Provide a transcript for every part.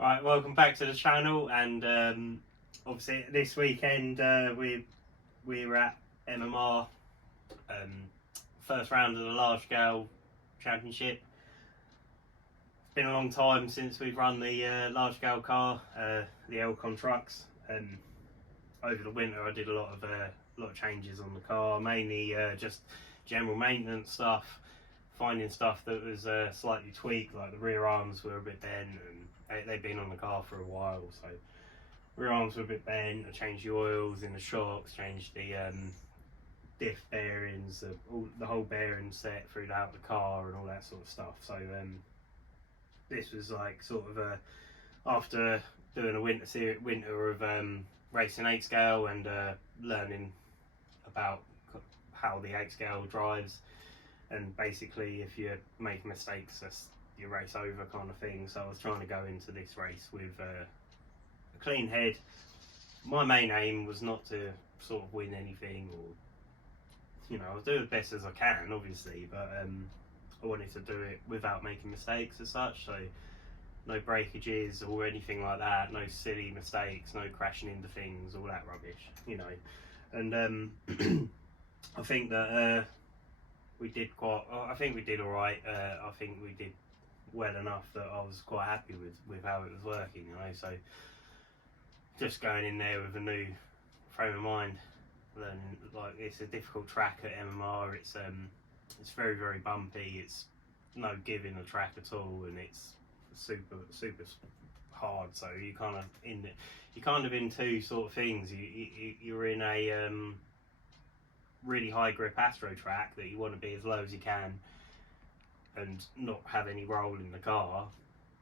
Right, welcome back to the channel, and obviously this weekend we're at MMR, first round of the large scale championship. It's been a long time since we've run the large scale car, the Elcon TruxX. Over the winter I did a lot of changes on the car, mainly just general maintenance stuff, finding stuff that was slightly tweaked, like the rear arms were a bit bent, and they've been on the car for a while, so rear arms were a bit bent. I changed the oils in the shocks, changed the diff bearings, the whole bearing set throughout the car and all that sort of stuff. So this was like sort of after doing a winter of racing 8 scale and learning about how the 8 scale drives, and basically if you make mistakes that's your race over kind of thing. So I was trying to go into this race with a clean head. My main aim was not to sort of win anything, or I'll do the best as I can obviously, but I wanted to do it without making mistakes as such, so no breakages or anything like that, no silly mistakes, no crashing into things, all that rubbish, and I think that we did I think we did alright. I think we did well enough that I was quite happy with how it was working, so just going in there with a new frame of mind, learning, like, it's a difficult track at MMR. It's very, very bumpy, it's no give in the track at all, and it's super hard, so you're kind of in two sort of things. You're in a really high grip Astro track that you want to be as low as you can and not have any roll in the car,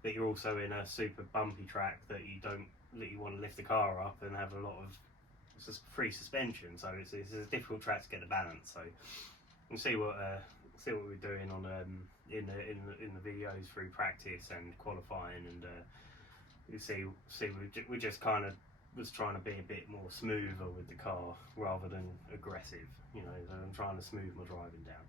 but you're also in a super bumpy track that you want to lift the car up and have a lot of free suspension. So it's a difficult track to get the balance. So we'll see what we're doing on in the videos through practice and qualifying, and you see we just kind of was trying to be a bit more smoother with the car rather than aggressive. I'm trying to smooth my driving down.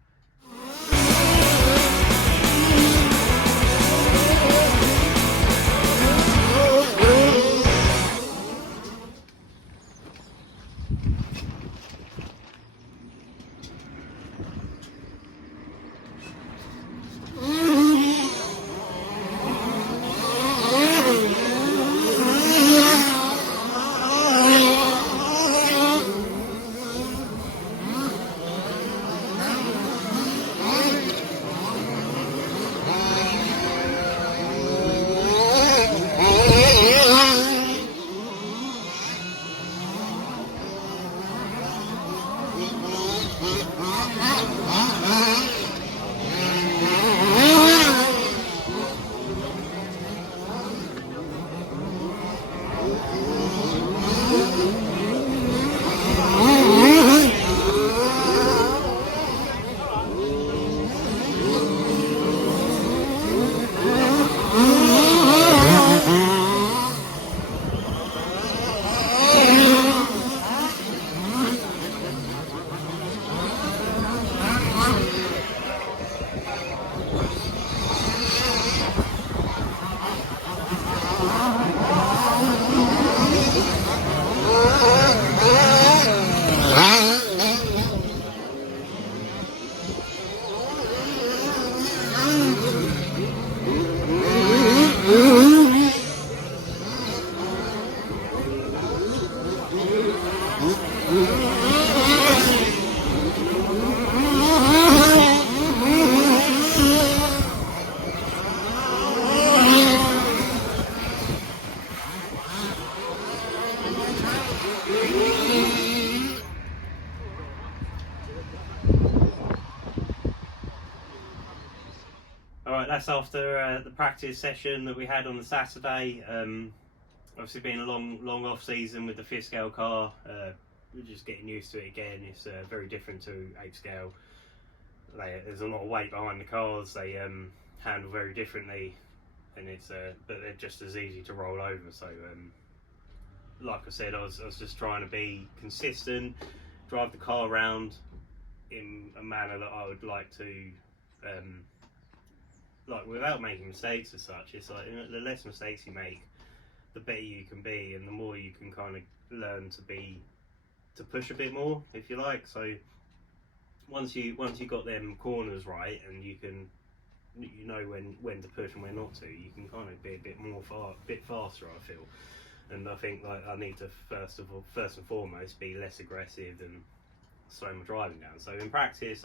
Alright, that's after the practice session that we had on the Saturday. Obviously been a long off season with the 5th scale car. We're just getting used to it again. It's very different to 8 scale. There's a lot of weight behind the cars. They handle very differently, and but they're just as easy to roll over. So like I said, I was just trying to be consistent, drive the car around in a manner that I would like to like without making mistakes as such, it's like the less mistakes you make, the better you can be, and the more you can kind of learn to push a bit more, if you like. So once you got them corners right, and you know when to push and when not to, you can kind of be a bit faster, I feel. And I think like I need to first and foremost be less aggressive and slow my driving down. So in practice,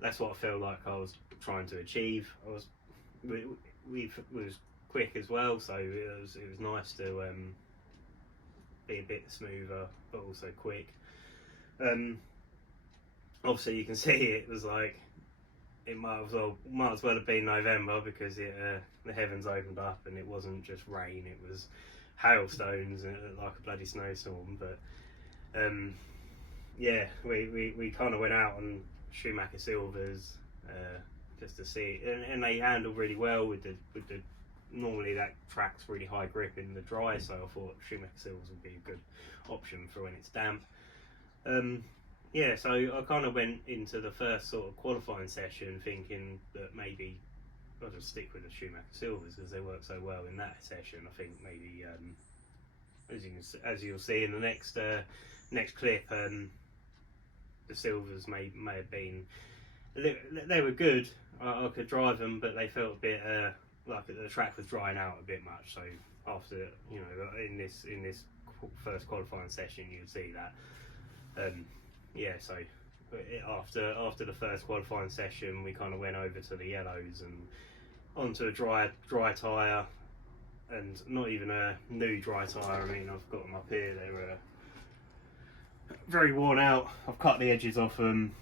that's what I feel like I was trying to achieve. We was quick as well, so it was nice to be a bit smoother but also quick. Obviously you can see it was like it might as well have been November, because the heavens opened up and it wasn't just rain, it was hailstones and it looked like a bloody snowstorm. But yeah, we kind of went out on Schumacher Silvers just to see it, and they handled really well with the normally that track's really high grip in the dry, so I thought Schumacher Silvers would be a good option for when it's damp. Yeah, so I kind of went into the first sort of qualifying session thinking that maybe I'll just stick with the Schumacher Silvers because they work so well in that session. I think maybe as you'll see in the next clip, the Silvers may have been, they were good. I could drive them, but they felt a bit like the track was drying out a bit much. So after, you know, in this first qualifying session, you'll see that. Yeah, so after the first qualifying session, we kind of went over to the yellows and onto a dry tyre, and not even a new dry tyre. I mean, I've got them up here, they're very worn out. I've cut the edges off them,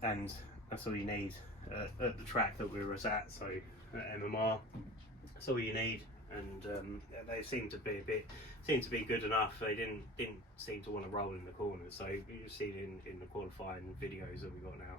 and that's all you need at the track that we were at, so at MMR, that's all you need. And they seemed to be good enough. They didn't seem to want to roll in the corners, so you'll see it in the qualifying videos that we got now.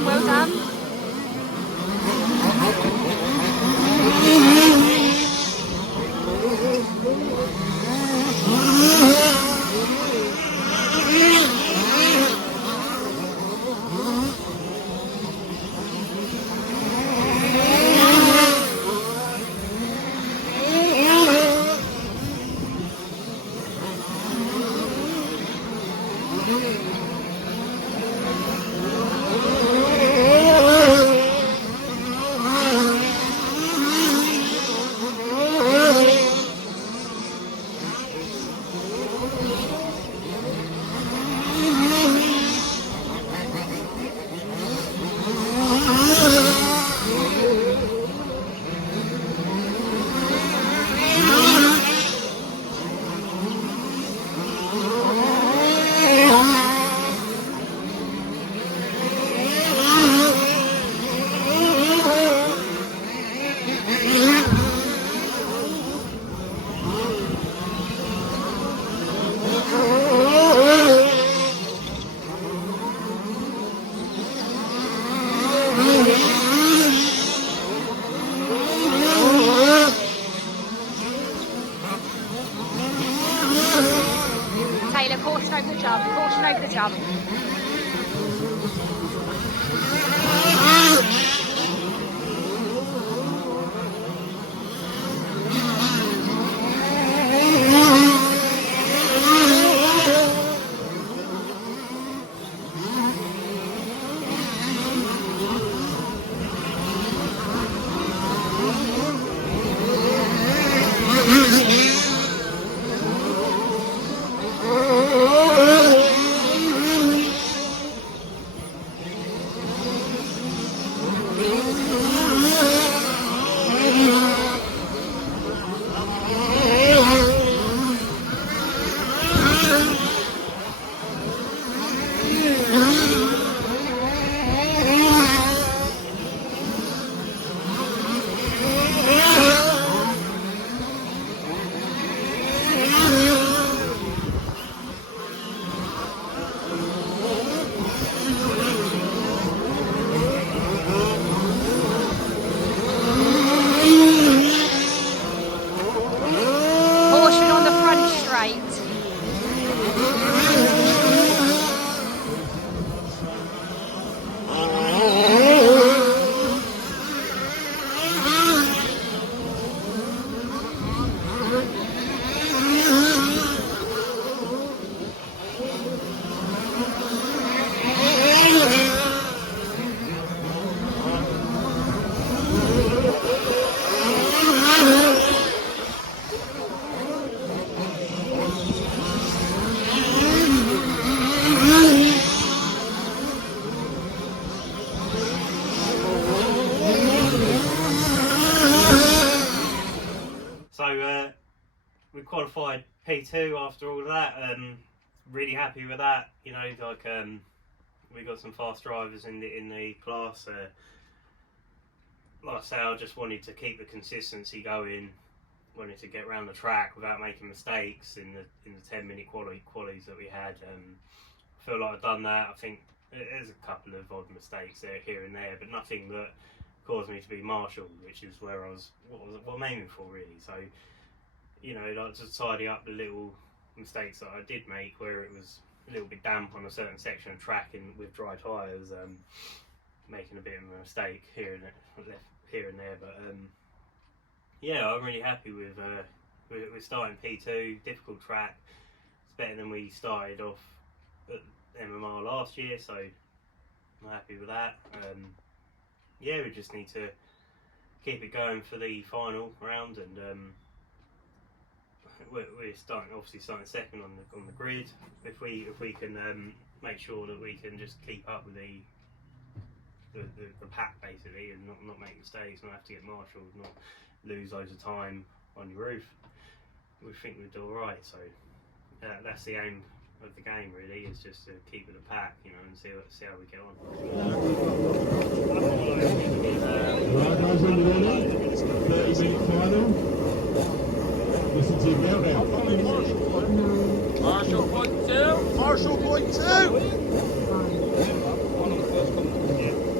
Tim, well done. Taylor, caution over the jump, caution over the jump. Caution on the front straight. We qualified P2 after all of that. Really happy with that. You know, like we got some fast drivers in the class. Like I say, I just wanted to keep the consistency going. Wanted to get around the track without making mistakes in the 10-minute qualies that we had. I feel like I've done that. I think there's a couple of odd mistakes there, here and there, but nothing that caused me to be marshalled, which is where I was what I'm aiming for, really. So, you know, like, just tidy up the little mistakes that I did make where it was a little bit damp on a certain section of track and with dry tyres, making a bit of a mistake here and there, but yeah, I'm really happy with we're starting P2, difficult track. It's better than we started off at MMR last year, so I'm happy with that. Yeah, we just need to keep it going for the final round, and we're obviously starting second on the grid. If we can make sure that we can just keep up with the pack basically, and not make mistakes, not have to get marshalled, not lose loads of time on your roof, we think we'll do all right. So that's the aim of the game, really, is just to keep with the pack, you know, and see how we get on. Right, guys, on the running. 30-minute final. Listen to your countdown. Marshall point two. Marshall point two. Yeah.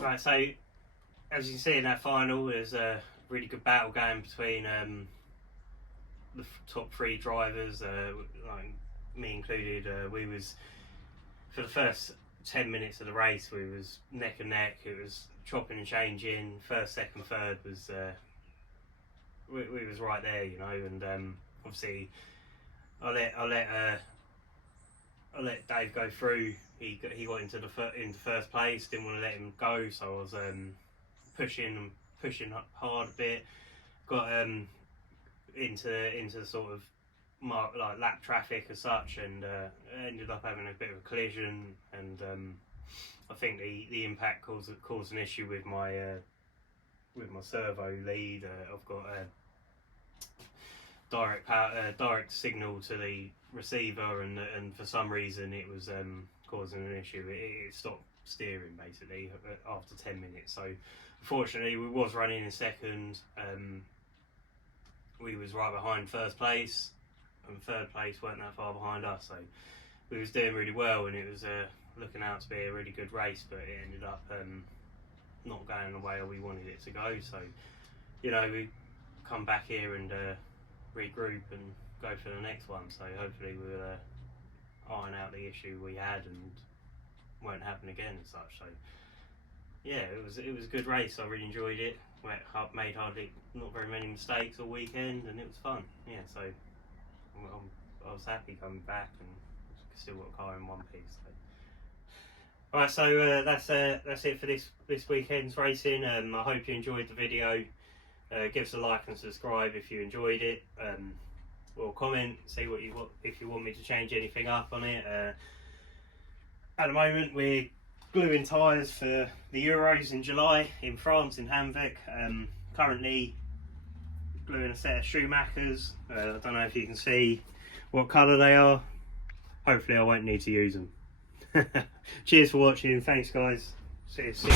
Right, so as you can see in that final, there's a really good battle going between the top three drivers, like me included. We was, for the first 10 minutes of the race, we was neck and neck. It was chopping and changing. First, second, third was we was right there, you know. And obviously, I let I let Dave go through. He got into first place. Didn't want to let him go, so I was pushing up hard a bit. Got into sort of like lap traffic as such, and ended up having a bit of a collision. And I think the impact caused an issue with my servo lead. I've got a direct signal to the receiver, and for some reason it was causing an issue. It stopped steering basically after 10 minutes. So unfortunately we was running in second. We was right behind first place, and third place weren't that far behind us, so we was doing really well, and it was looking out to be a really good race, but it ended up not going the way we wanted it to go. So, you know, we come back here and regroup and go for the next one. So hopefully we'll iron out the issue we had and won't happen again and such. So yeah, it was a good race. I really enjoyed it. Made hardly not very many mistakes all weekend, and it was fun. Yeah, so I was happy coming back, and still got a car in one piece. So. Alright, so that's it for this weekend's racing. I hope you enjoyed the video. Give us a like and subscribe if you enjoyed it. Or comment, see if you want me to change anything up on it. At the moment we're gluing tyres for the Euros in July in France, in Hamvik. Currently gluing a set of Schumachers. I don't know if you can see what colour they are. Hopefully I won't need to use them. Cheers for watching. Thanks guys. See you soon.